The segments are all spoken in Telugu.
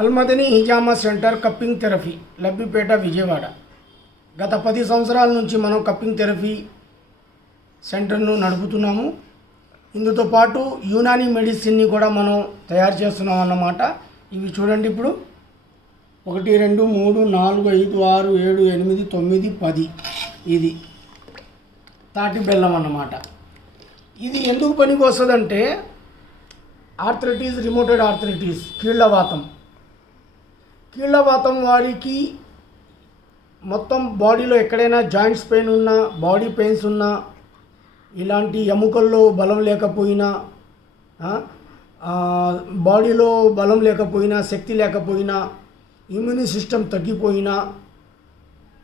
అల్మదనీ హిజామా centre cupping therapy, Labbipet, Vijayawada. గత 10 సంవత్సరాల నుంచి మనం కప్పింగ్ థెరపీ సెంటర్ను నడుపుతున్నాము. ఇందుతో పాటు యునానీ మెడిసిన్ని కూడా మనం తయారు చేస్తున్నాం అన్నమాట. ఇవి చూడండి, ఇప్పుడు 1 2 3 4 5 6 7 8 9 10 ఇది తాటి బెల్లం అన్నమాట. ఇది ఎందుకు పనికి వస్తుందంటే ఆర్థరైటిస్, రిమోటెడ్ ఆర్థరైటిస్, కీళ్ళవాతం వారికి మొత్తం బాడీలో ఎక్కడైనా జాయింట్స్ పెయిన్ ఉన్నా, బాడీ పెయిన్స్ ఉన్నా, ఇలాంటి ఎముకల్లో బలం లేకపోయినా, బాడీలో బలం లేకపోయినా, శక్తి లేకపోయినా, ఇమ్యూని సిస్టమ్ తగ్గిపోయినా,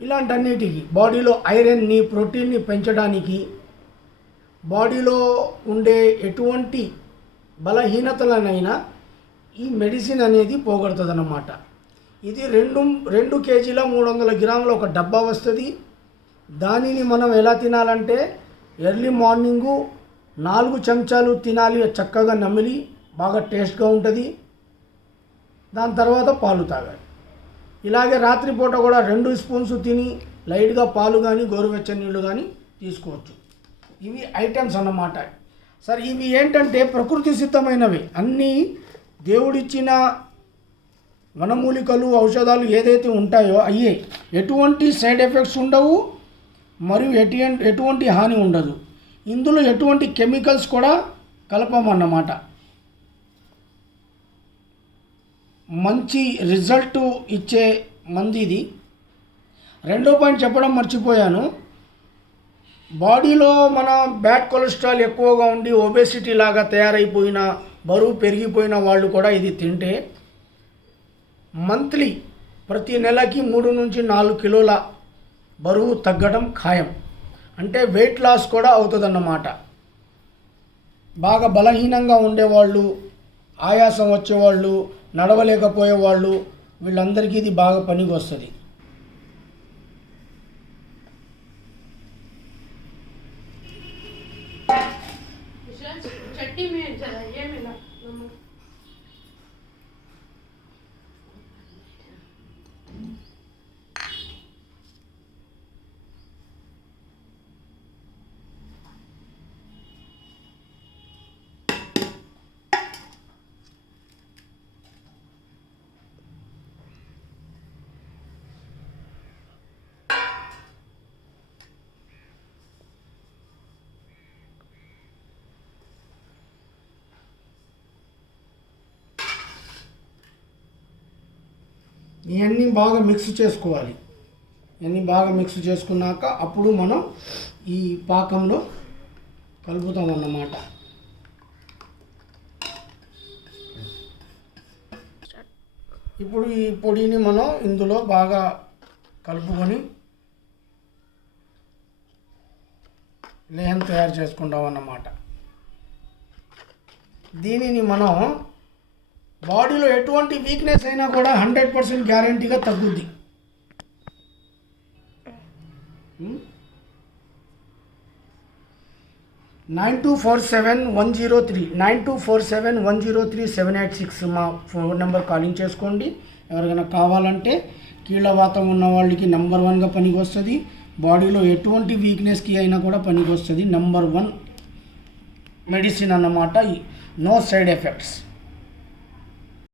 ఇలాంటన్నిటికీ బాడీలో ఐరన్ని, ప్రోటీన్ని పెంచడానికి, బాడీలో ఉండే ఎటువంటి బలహీనతలనైనా ఈ మెడిసిన్ అనేది పోగొడుతుంది అన్నమాట. ఇది 2 కేజీల 300 గ్రాముల ఒక డబ్బా వస్తుంది. దానిని మనం ఎలా తినాలంటే ఎర్లీ మార్నింగు 4 చెంచాలు తినాలి, చక్కగా నమిలి, బాగా టేస్ట్గా ఉంటుంది. దాని తర్వాత పాలు తాగాలి. ఇలాగే రాత్రిపూట కూడా 2 స్పూన్స్ తిని లైట్గా పాలు కానీ గోరువెచ్చని నీళ్ళు కానీ తీసుకోవచ్చు. ఇవి ఐటమ్స్ అన్నమాట. సరే, ఇవి ఏంటంటే ప్రకృతి సిద్ధమైనవి, అన్నీ దేవుడిచ్చిన వనమూలికలు, ఔషధాలు ఏదైతే ఉంటాయో అయ్యే, ఎటువంటి సైడ్ ఎఫెక్ట్స్ ఉండవు, మరియు ఎటువంటి హాని ఉండదు. ఇందులో ఎటువంటి కెమికల్స్ కూడా కలపమన్నమాట. మంచి రిజల్ట్ ఇచ్చే మందు ఇది. 2వ పాయింట్ చెప్పడం మర్చిపోయాను. బాడీలో మన బ్యాడ్ కొలెస్ట్రాల్ ఎక్కువగా ఉండి ఒబేసిటీ లాగా తయారైపోయిన, బరువు పెరిగిపోయిన వాళ్ళు కూడా ఇది తింటే మంత్లీ ప్రతి నెలకి 3 నుంచి 4 కిలోల బరువు తగ్గడం ఖాయం. అంటే వెయిట్ లాస్ కూడా అవుతుందన్నమాట. బాగా బలహీనంగా ఉండేవాళ్ళు, ఆయాసం వచ్చేవాళ్ళు, నడవలేకపోయేవాళ్ళు, వీళ్ళందరికీ ఇది బాగా పనికి వస్తుంది. ఇవన్నీ బాగా మిక్స్ చేసుకోవాలి. ఇవన్నీ బాగా మిక్స్ చేసుకున్నాక అప్పుడు మనం ఈ పాకంలో కలుపుతాం అన్నమాట. ఇప్పుడు ఈ పొడిని మనం ఇందులో బాగా కలుపుకొని లేహం తయారు చేసుకుంటాం అన్నమాట. దీనిని మనం బాడీలో ఎటువంటి వీక్నెస్ అయినా కూడా 100% గ్యారంటీగా తగ్గుద్ది. (9247-103) మా ఫోన్ నెంబర్ కాలింగ్ చేసుకోండి. ఎవరికైనా కావాలంటే కీళ్ళవాతం ఉన్న వాళ్ళకి నెంబర్ 1గా పనికి వస్తుంది. బాడీలో ఎటువంటి వీక్నెస్కి అయినా కూడా పనికి వస్తుంది. నెంబర్ 1 మెడిసిన్ అన్నమాట. No side effects.